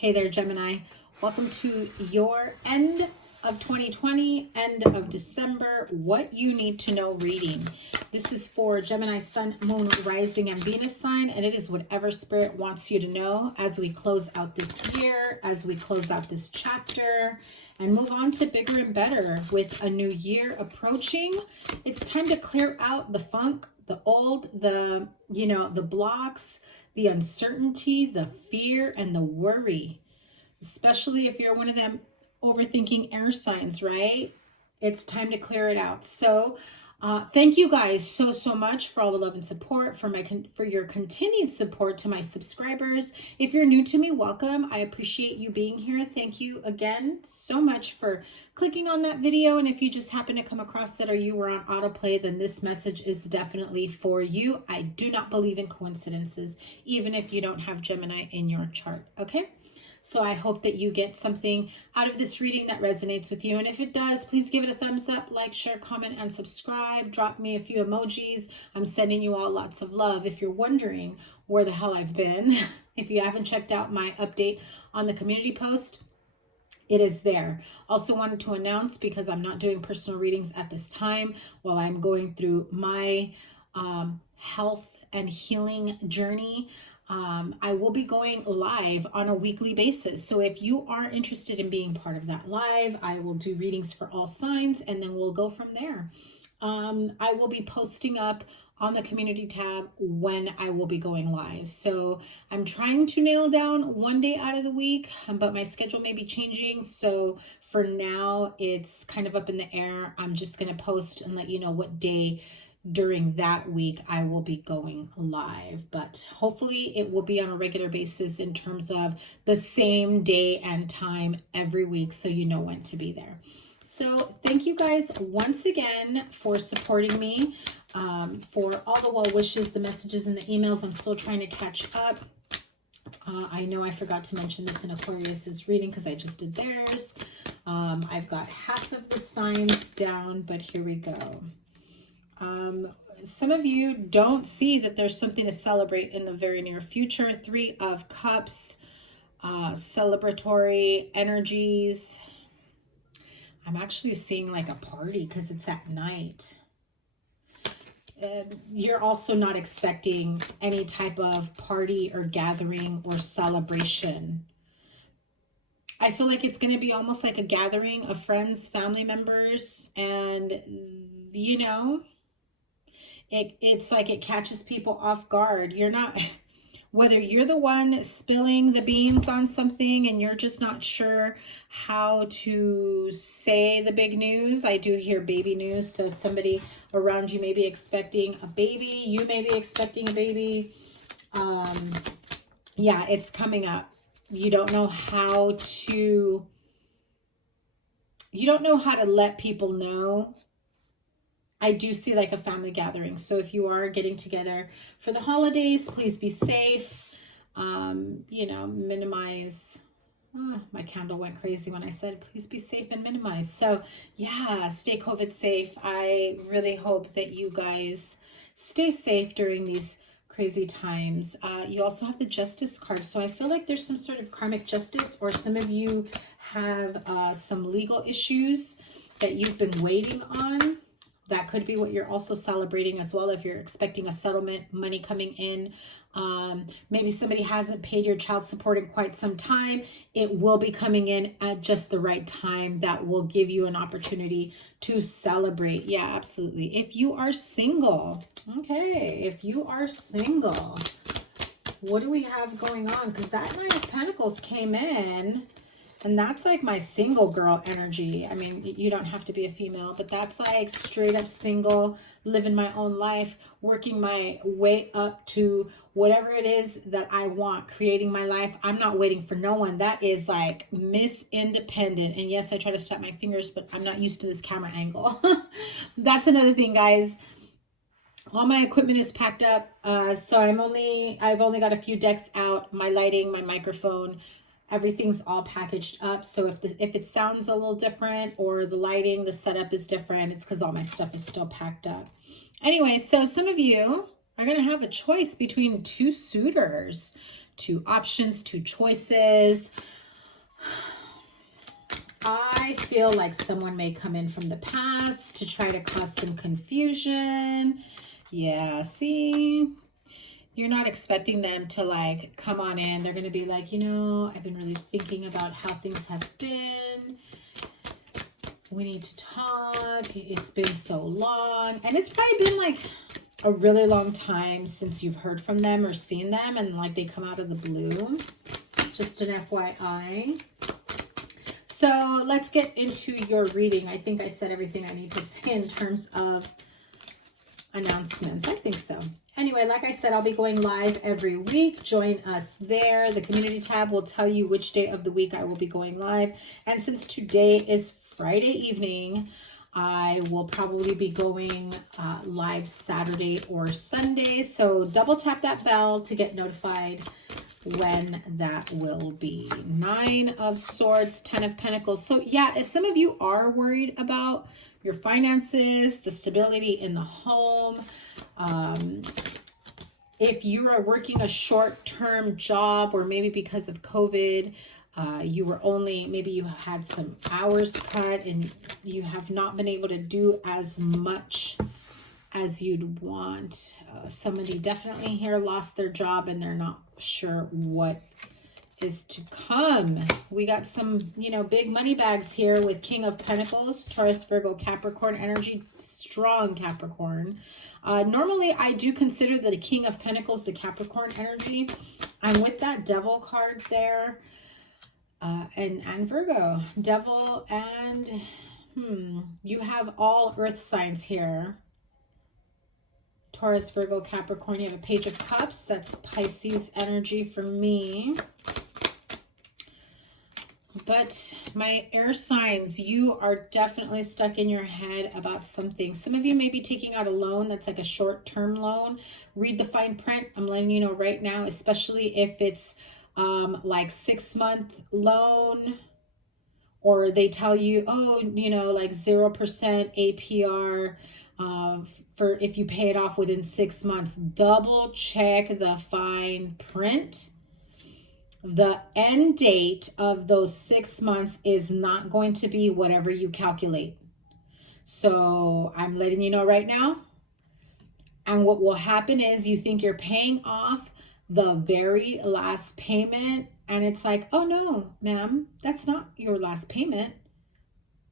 Hey there, Gemini. Welcome to your end of 2020, end of December, what you need to know reading. This is for Gemini, Sun, Moon, Rising, and Venus sign, and it is whatever Spirit wants you to know as we close out this year, as we close out this chapter, and move on to bigger and better with a new year approaching. It's time to clear out the funk, the old, the blocks, the uncertainty, the fear, and the worry, especially if you're one of them overthinking air signs, right? It's time to clear it out. So thank you guys so much for all the love and support, for your continued support to my subscribers. If you're new to me, welcome. I appreciate you being here. Thank you again so much for clicking on that video. And if you just happen to come across it or you were on autoplay, then this message is definitely for you. I do not believe in coincidences, even if you don't have Gemini in your chart, okay? So I hope that you get something out of this reading that resonates with you. And if it does, please give it a thumbs up, like, share, comment, and subscribe. Drop me a few emojis. I'm sending you all lots of love. If you're wondering where the hell I've been, if you haven't checked out my update on the community post, it is there. Also wanted to announce, because I'm not doing personal readings at this time while I'm going through my health and healing journey, I will be going live on a weekly basis. So if you are interested in being part of that live, I will do readings for all signs and then we'll go from there. I will be posting up on the community tab when I will be going live. So I'm trying to nail down one day out of the week, but my schedule may be changing. So for now, it's kind of up in the air. I'm just going to post and let you know what day during that week I will be going live, but hopefully it will be on a regular basis in terms of the same day and time every week, so you know when to be there. So thank you guys once again for supporting me, for all the well wishes, the messages, and the emails. I'm still trying to catch up. I know I forgot to mention this in Aquarius's reading because I just did theirs. I've got half of the signs down, but here we go. Some of you don't see that there's something to celebrate in the very near future. 3 of Cups, celebratory energies. I'm actually seeing like a party because it's at night. You're also not expecting any type of party or gathering or celebration. I feel like it's going to be almost like a gathering of friends, family members, and you know, it's like it catches people off guard. You're not, whether you're the one spilling the beans on something and you're just not sure how to say the big news. I do hear baby news. So somebody around you may be expecting a baby. You may be expecting a baby. Yeah, it's coming up. You don't know how to let people know. I do see like a family gathering. So if you are getting together for the holidays, please be safe. You know, minimize. My candle went crazy when I said please be safe and minimize. So yeah, stay COVID safe. I really hope that you guys stay safe during these crazy times. You also have the Justice card. So I feel like there's some sort of karmic justice, or some of you have some legal issues that you've been waiting on. That could be what you're also celebrating as well. If you're expecting a settlement, money coming in, maybe somebody hasn't paid your child support in quite some time. It will be coming in at just the right time. That will give you an opportunity to celebrate. Yeah, absolutely. If you are single, okay, if you are single, what do we have going on? Because that 9 of Pentacles came in. And that's like my single girl energy. I mean, you don't have to be a female, but that's like straight up single, living my own life, working my way up to whatever it is that I want, creating my life. I'm not waiting for no one. That is like Miss Independent. And yes, I try to snap my fingers, but I'm not used to this camera angle. That's another thing, guys. All my equipment is packed up. So I've only got a few decks out, my lighting, my microphone. Everything's all packaged up. So if it sounds a little different, or the lighting, the setup is different, it's because all my stuff is still packed up. Anyway, so some of you are going to have a choice between 2 suitors. two options, two choices. I feel like someone may come in from the past to try to cause some confusion. Yeah, see, you're not expecting them to like come on in. They're going to be like, you know, I've been really thinking about how things have been. We need to talk. It's been so long. And it's probably been like a really long time since you've heard from them or seen them. And like they come out of the blue. Just an FYI. So let's get into your reading. I think I said everything I need to say in terms of announcements. I think so. Anyway, like I said, I'll be going live every week. Join us there. The community tab will tell you which day of the week I will be going live. And since today is Friday evening, I will probably be going live Saturday or Sunday. So double tap that bell to get notified when that will be. 9 of Swords, 10 of Pentacles. So yeah, if some of you are worried about your finances, the stability in the home, if you are working a short-term job, or maybe because of COVID, you were only, maybe you had some hours cut and you have not been able to do as much as you'd want. Somebody definitely here lost their job and they're not sure what is to come. We got some, you know, big money bags here with King of Pentacles, Taurus, Virgo, Capricorn energy, strong Capricorn. Normally, I do consider the King of Pentacles the Capricorn energy. I'm with that Devil card there. And Virgo, Devil, and you have all earth signs here. Taurus, Virgo, Capricorn. You have a Page of Cups. That's Pisces energy for me. But my air signs, you are definitely stuck in your head about something. Some of you may be taking out a loan that's like a short-term loan. Read the fine print. I'm letting you know right now, especially if it's like 6-month loan, or they tell you, oh, you know, like 0% APR for if you pay it off within 6 months. Double check the fine print. The end date of those 6 months is not going to be whatever you calculate. So I'm letting you know right now. And what will happen is you think you're paying off the very last payment, and it's like, oh no, ma'am, that's not your last payment.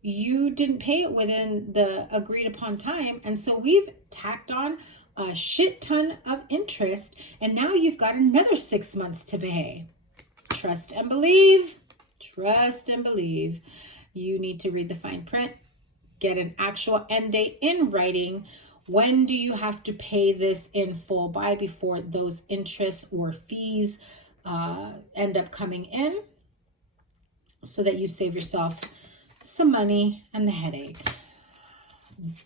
You didn't pay it within the agreed upon time. And so we've tacked on a shit ton of interest, and now you've got another 6 months to pay. Trust and believe. Trust and believe. You need to read the fine print. Get an actual end date in writing. When do you have to pay this in full by before those interests or fees end up coming in, so that you save yourself some money and the headache.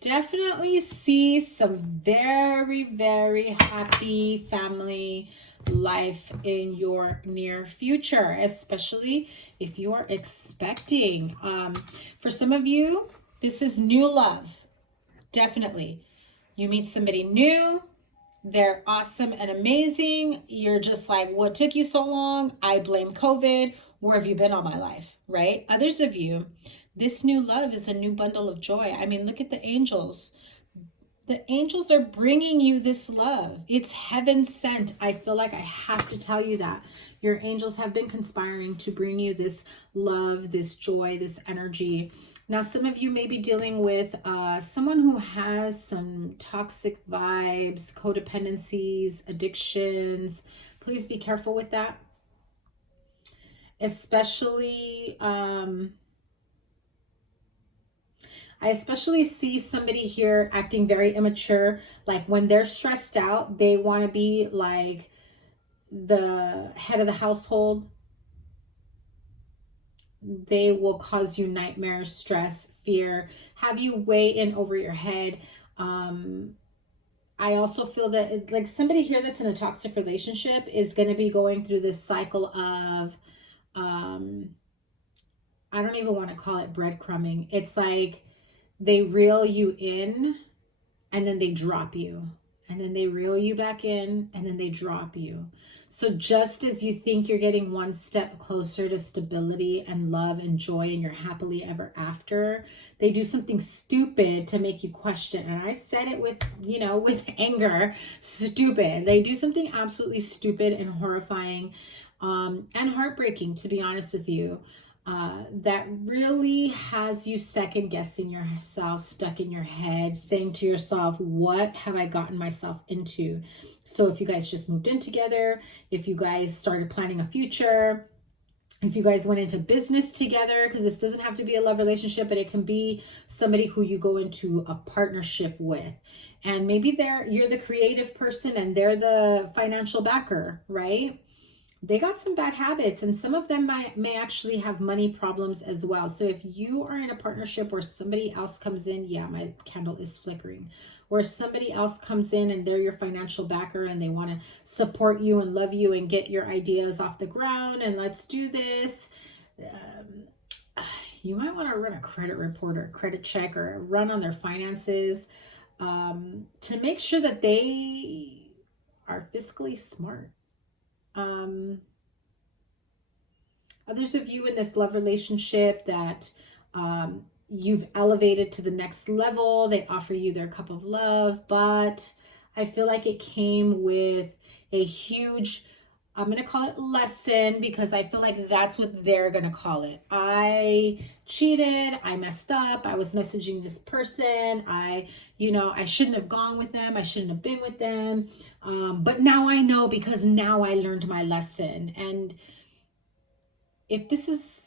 Definitely see some very, very happy family life in your near future, especially if you are expecting. For some of you, this is new love. Definitely. You meet somebody new. They're awesome and amazing. You're just like, what took you so long? I blame COVID. Where have you been all my life, right? Others of you, this new love is a new bundle of joy. I mean, look at the angels. The angels are bringing you this love. It's heaven sent. I feel like I have to tell you that. Your angels have been conspiring to bring you this love, this joy, this energy. Now, some of you may be dealing with someone who has some toxic vibes, codependencies, addictions. Please be careful with that. Especially, I especially see somebody here acting very immature. Like when they're stressed out, they want to be like the head of the household. They will cause you nightmares, stress, fear, have you way in over your head. I also feel that it's like somebody here that's in a toxic relationship is going to be going through this cycle of, I don't even want to call it breadcrumbing. It's like they reel you in and then they drop you. and then they reel you back in, and then they drop you. So just as you think you're getting one step closer to stability and love and joy and you're happily ever after, they do something stupid to make you question. And I said it with, you know, with anger, stupid. They do something absolutely stupid and horrifying and heartbreaking, to be honest with you. That really has you second guessing yourself, stuck in your head, saying to yourself, what have I gotten myself into? So if you guys just moved in together, if you guys started planning a future, if you guys went into business together, because this doesn't have to be a love relationship, but it can be somebody who you go into a partnership with. And maybe you're the creative person and they're the financial backer, right? They got some bad habits, and some of them may actually have money problems as well. So if you are in a partnership where somebody else comes in, yeah, my candle is flickering, where somebody else comes in and they're your financial backer and they want to support you and love you and get your ideas off the ground and let's do this. You might want to run a credit report or a credit check or a run on their finances to make sure that they are fiscally smart. Others of you in this love relationship that you've elevated to the next level, they offer you their cup of love, but I feel like it came with a huge, I'm going to call it lesson, because I feel like that's what they're going to call it. I cheated, I messed up, I was messaging this person, I shouldn't have gone with them, I shouldn't have been with them, but now I know because now I learned my lesson. And if this is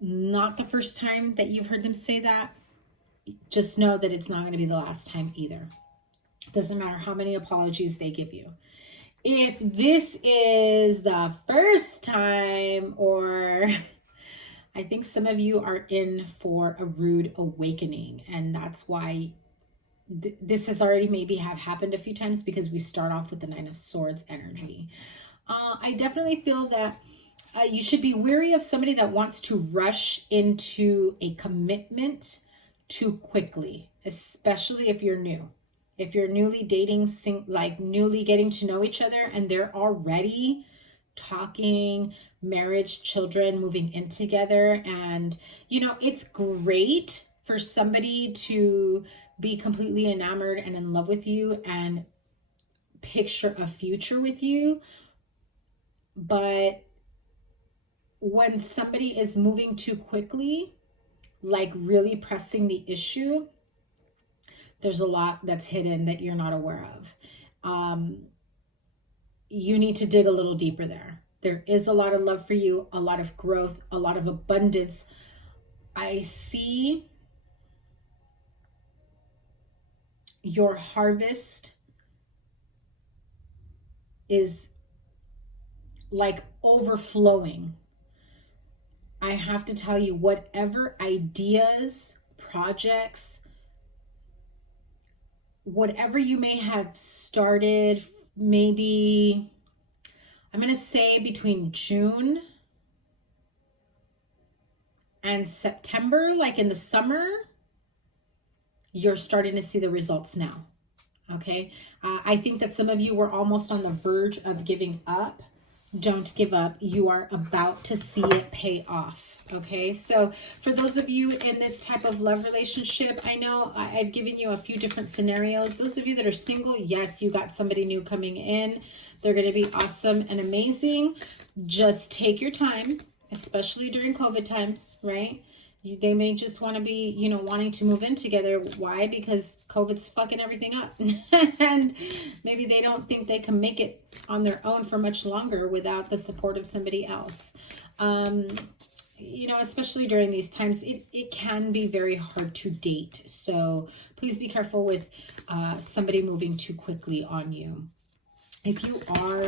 not the first time that you've heard them say that, just know that it's not going to be the last time either. It doesn't matter how many apologies they give you. If this is the first time, or I think some of you are in for a rude awakening, and that's why this has already maybe have happened a few times, because we start off with the Nine of Swords energy. I definitely feel that you should be wary of somebody that wants to rush into a commitment too quickly, especially if you're new. If you're newly dating, newly getting to know each other, and they're already talking marriage, children, moving in together. And, it's great for somebody to be completely enamored and in love with you and picture a future with you. But when somebody is moving too quickly, like really pressing the issue, there's a lot that's hidden that you're not aware of. You need to dig a little deeper there. There is a lot of love for you, a lot of growth, a lot of abundance. I see your harvest is like overflowing. I have to tell you, whatever ideas, projects, whatever you may have started, maybe, I'm going to say between June and September, like in the summer, you're starting to see the results now. Okay. I think that some of you were almost on the verge of giving up. Don't give up. You are about to see it pay off. Okay. So for those of you in this type of love relationship, I know I've given you a few different scenarios. Those of you that are single, yes, you got somebody new coming in. They're going to be awesome and amazing. Just take your time, especially during COVID times, right? They may just want to be, wanting to move in together. Why? Because COVID's fucking everything up. And maybe they don't think they can make it on their own for much longer without the support of somebody else. Especially during these times, it can be very hard to date. So please be careful with somebody moving too quickly on you. If you are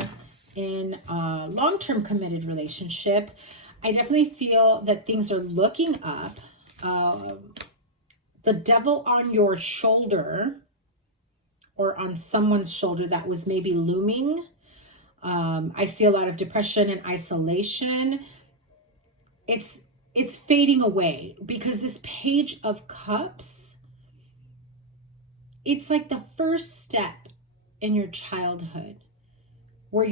in a long-term committed relationship, I definitely feel that things are looking up. The devil on your shoulder, or on someone's shoulder that was maybe looming. I see a lot of depression and isolation. It's fading away, because this Page of Cups, it's like the first step in your childhood where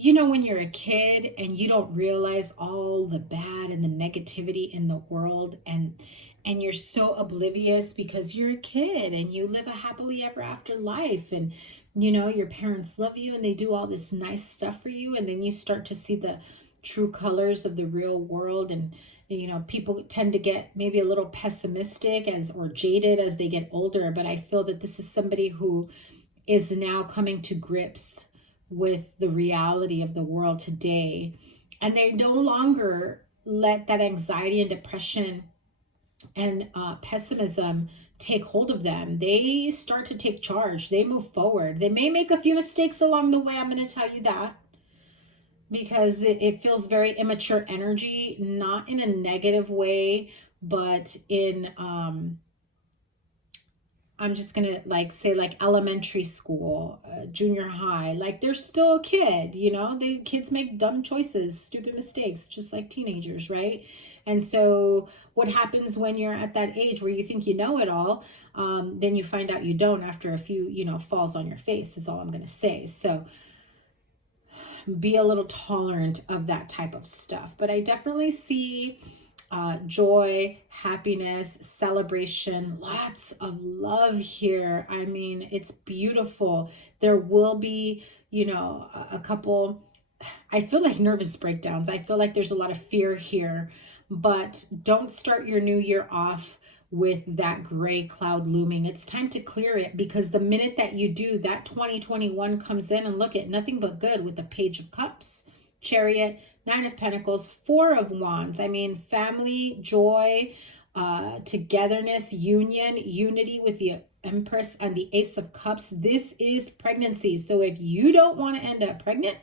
you know, when you're a kid and you don't realize all the bad and the negativity in the world, and you're so oblivious because you're a kid and you live a happily ever after life, and you know your parents love you and they do all this nice stuff for you, and then you start to see the true colors of the real world. And you know, people tend to get maybe a little pessimistic as or jaded as they get older, but I feel that this is somebody who is now coming to grips with the reality of the world today, and they no longer let that anxiety and depression and pessimism take hold of them. They start to take charge. They move forward. They may make a few mistakes along the way. I'm going to tell you that, because it feels very immature energy, not in a negative way, but in I'm just gonna like say like elementary school, junior high, like they're still a kid, you know, kids make dumb choices, stupid mistakes, just like teenagers, right? And so what happens when you're at that age where you think you know it all, then you find out you don't after a few, you know, falls on your face is all I'm gonna say. So be a little tolerant of that type of stuff. But I definitely see joy, happiness, celebration, lots of love here. I mean, it's beautiful. There will be, you know, a couple, I feel like nervous breakdowns. I feel like there's a lot of fear here, but don't start your new year off with that gray cloud looming. It's time to clear it, because the minute that you do, that 2021 comes in, and look at nothing but good with the Page of Cups, Chariot, Nine of Pentacles, Four of Wands. I mean, family, joy, togetherness, union, unity with the Empress and the Ace of Cups. This is pregnancy. So if you don't want to end up pregnant,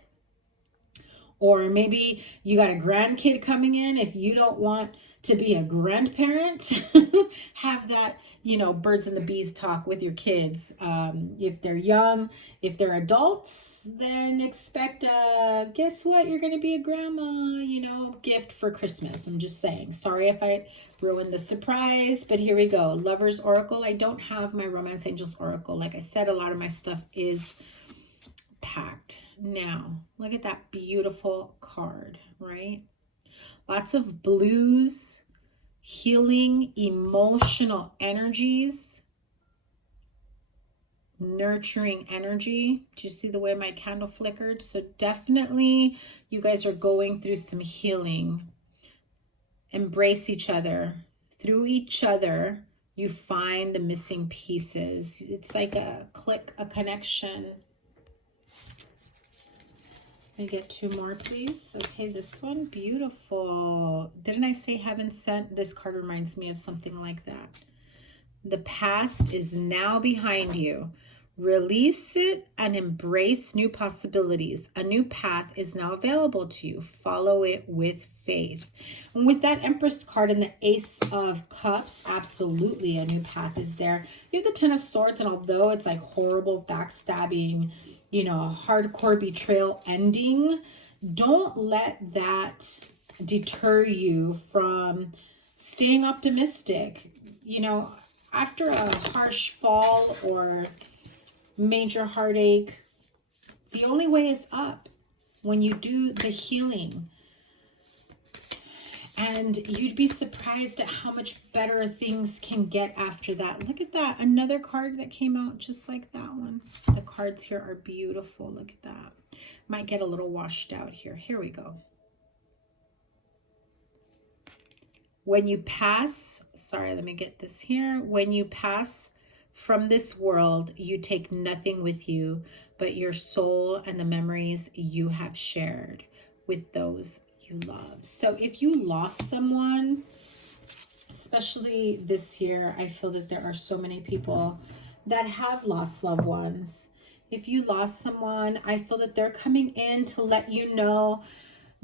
or maybe you got a grandkid coming in, if you don't want to be a grandparent, have that, you know, birds and the bees talk with your kids. If they're young, if they're adults, then expect, guess what? You're going to be a grandma, you know, gift for Christmas. I'm just saying. Sorry if I ruined the surprise, but here we go. Lover's Oracle. I don't have my Romance Angels Oracle. Like I said, a lot of my stuff is packed. Now, look at that beautiful card, right? Lots of blues, healing, emotional energies, nurturing energy. Do you see the way my candle flickered? So definitely you guys are going through some healing. Embrace each other. Through each other, you find the missing pieces. It's like a click, a connection. Can I get two more, please? Okay, this one, beautiful. Didn't I say heaven sent? This card reminds me of something like that. The past is now behind you. Release it and embrace new possibilities. A new path is now available to you. Follow it with faith. And with that Empress card and the Ace of Cups, absolutely a new path is there. You have the Ten of Swords, and although it's like horrible backstabbing, you know, hardcore betrayal ending, don't let that deter you from staying optimistic. You know, after a harsh fall or major heartache, the only way is up when you do the healing. And you'd be surprised at how much better things can get after that. Look at that. Another card that came out just like that one. The cards here are beautiful. Look at that. Might get a little washed out here. Here we go. When you pass, sorry, let me get this here. When you pass from this world, you take nothing with you but your soul and the memories you have shared with those you love. So if you lost someone, especially this year, I feel that there are so many people that have lost loved ones. If you lost someone, I feel that they're coming in to let you know,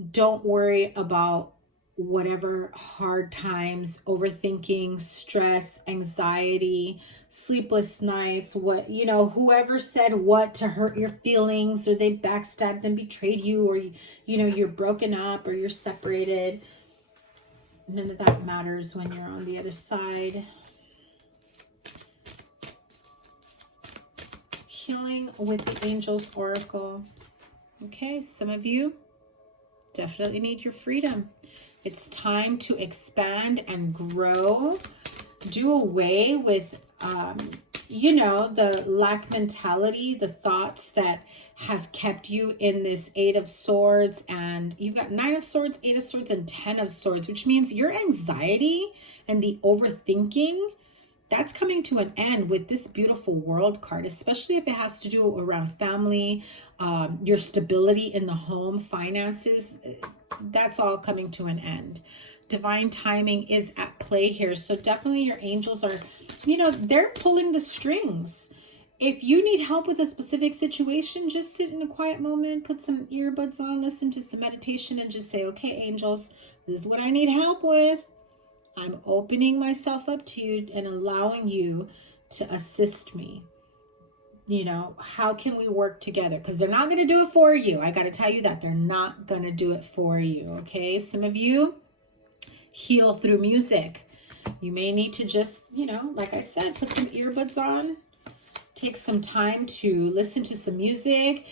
don't worry about whatever hard times, overthinking, stress, anxiety, sleepless nights, what, you know, whoever said what to hurt your feelings, or they backstabbed and betrayed you, or, you know, you're broken up or you're separated. None of that matters when you're on the other side. healing with the Angels Oracle. Okay, some of you definitely need your freedom. It's time to expand and grow. Do away with, you know, the lack mentality, the thoughts that have kept you in this 8 of Swords, and you've got 9 of Swords, 8 of Swords, and 10 of Swords, which means your anxiety and the overthinking, that's coming to an end with this beautiful World card, especially if it has to do around family, your stability in the home, finances. That's all coming to an end. Divine timing is at play here. So definitely your angels are, you know, they're pulling the strings. If you need help with a specific situation, just sit in a quiet moment, put some earbuds on, listen to some meditation, and just say, okay, angels, this is what I need help with. I'm opening myself up to you and allowing you to assist me. You know, how can we work together? Because they're not going to do it for you. I got to tell you that they're not going to do it for you. Okay. Some of you heal through music. You may need to just, you know, like I said, put some earbuds on, take some time to listen to some music.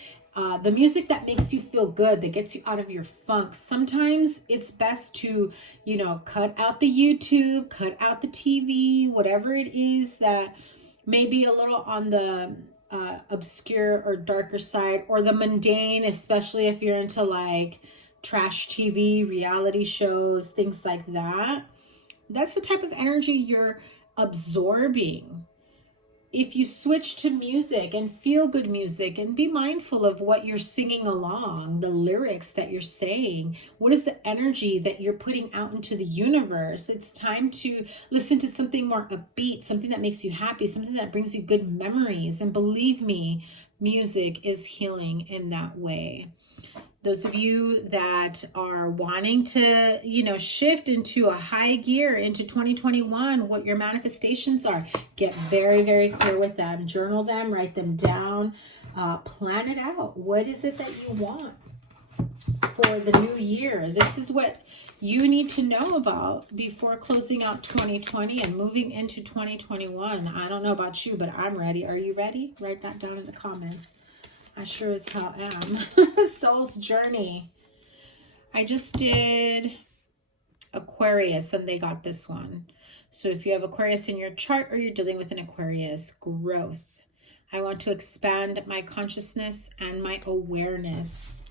The music that makes you feel good, that gets you out of your funk. Sometimes it's best to, you know, cut out the YouTube, cut out the TV, whatever it is that may be a little on the obscure or darker side, or the mundane, especially if you're into like trash TV, reality shows, things like that. That's the type of energy you're absorbing. If you switch to music and feel good music and be mindful of what you're singing along, the lyrics that you're saying, what is the energy that you're putting out into the universe? It's time to listen to something more upbeat, something that makes you happy, something that brings you good memories. And believe me, music is healing in that way. Those of you that are wanting to, you know, shift into a high gear into 2021, what your manifestations are, get very, very clear with them. Journal them, write them down, plan it out. What is it that you want for the new year? This is what you need to know about before closing out 2020 and moving into 2021. I don't know about you, but I'm ready. Are you ready? Write that down in the comments. I sure as hell am. Soul's Journey. I just did Aquarius and they got this one. So if you have Aquarius in your chart or you're dealing with an Aquarius, growth. I want to expand my consciousness and my awareness.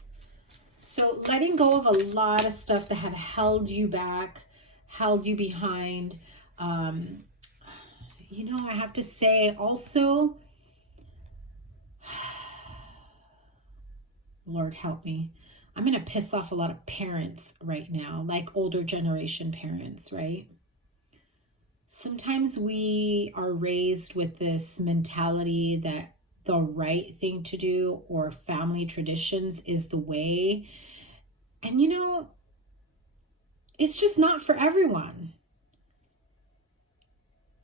So letting go of a lot of stuff that have held you back, held you behind. You know, I have to say also, Lord help me, I'm going to piss off a lot of parents right now, like older generation parents, right? Sometimes we are raised with this mentality that the right thing to do or family traditions is the way. And you know, it's just not for everyone.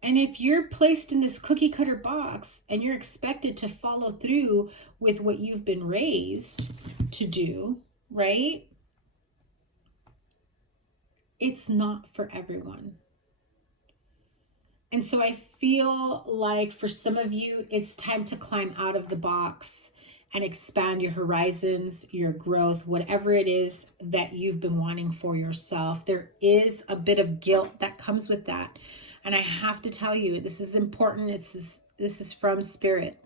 And if you're placed in this cookie cutter box and you're expected to follow through with what you've been raised to do, right? It's not for everyone. And so I feel like for some of you, it's time to climb out of the box and expand your horizons, your growth, whatever it is that you've been wanting for yourself. There is a bit of guilt that comes with that. And I have to tell you, this is important. This is from Spirit.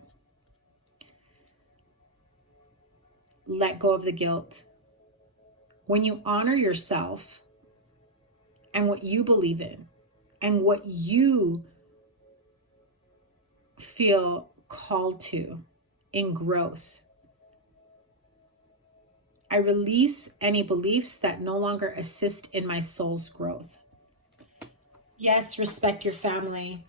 Let go of the guilt. When you honor yourself and what you believe in and what you feel called to in growth, I release any beliefs that no longer assist in my soul's growth. Yes, respect your family,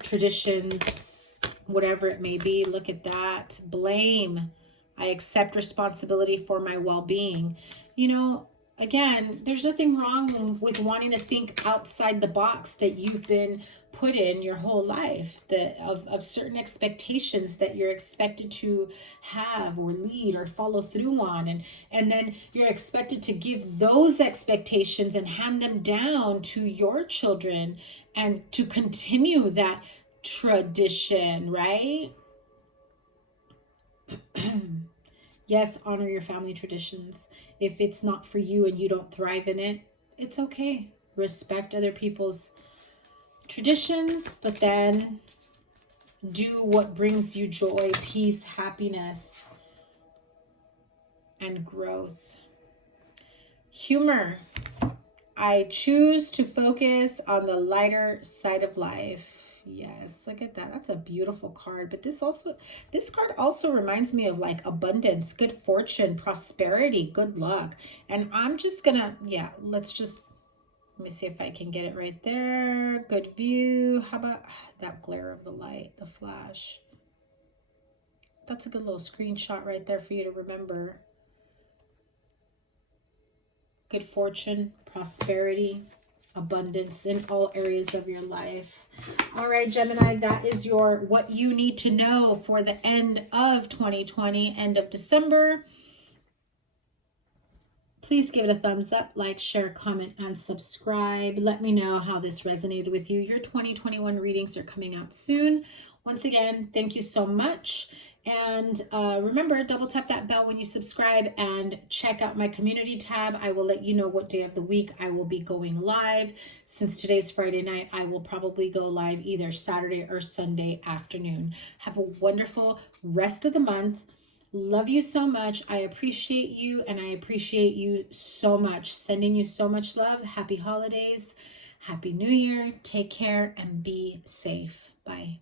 traditions, whatever it may be. Look at that. Blame. I accept responsibility for my well-being. You know, again, there's nothing wrong with wanting to think outside the box that you've been put in your whole life, that of certain expectations that you're expected to have or lead or follow through on, and then you're expected to give those expectations and hand them down to your children and to continue that tradition, right? Yes, honor your family traditions. If it's not for you and you don't thrive in it, it's okay. Respect other people's traditions, but then do what brings you joy, peace, happiness, and growth. Humor. I choose to focus on the lighter side of life. Yes, look at that. That's a beautiful card. But this card also reminds me of like abundance, good fortune, prosperity, good luck. And I'm just gonna, yeah, let me see if I can get it right there. Good view. How about that glare of the light, the flash? That's a good little screenshot right there for you to remember. Good fortune, prosperity, abundance in all areas of your life. All right, Gemini, that is your what you need to know for the end of 2020, end of December. Please give it a thumbs up, like, share, comment, and subscribe. Let me know how this resonated with you. Your 2021 readings are coming out soon. Once again, thank you so much. And remember, double tap that bell when you subscribe and check out my community tab. I will let you know what day of the week I will be going live. Since today's Friday night, I will probably go live either Saturday or Sunday afternoon. Have a wonderful rest of the month. Love you so much. I appreciate you, and I appreciate you so much. Sending you so much love. Happy holidays. Happy New Year. Take care and be safe. Bye.